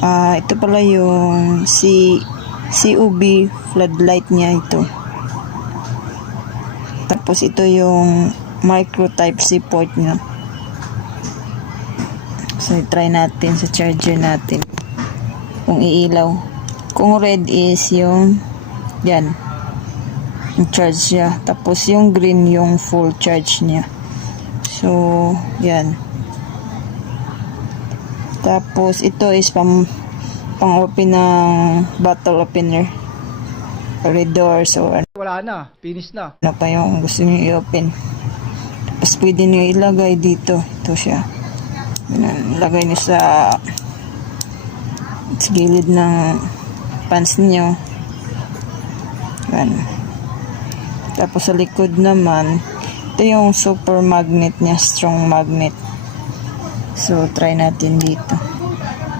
Ito pala yung CUV floodlight niya ito. Tapos ito yung micro type C port niya. So try natin sa charger natin kung iilaw. Kung red is yung yan, yung charge niya. Tapos yung green yung full charge niya. So yan. Tapos ito is pang open ng bottle opener or doors or ano. Wala na, finish na. Ano pa yung gusto niyo i-open. Tapos pwede niyo ilagay dito. Ito siya. Ilagay niyo sa gilid ng pants niyo. Yan. Tapos sa likod naman, ito yung super magnet niya, strong magnet. So try natin dito.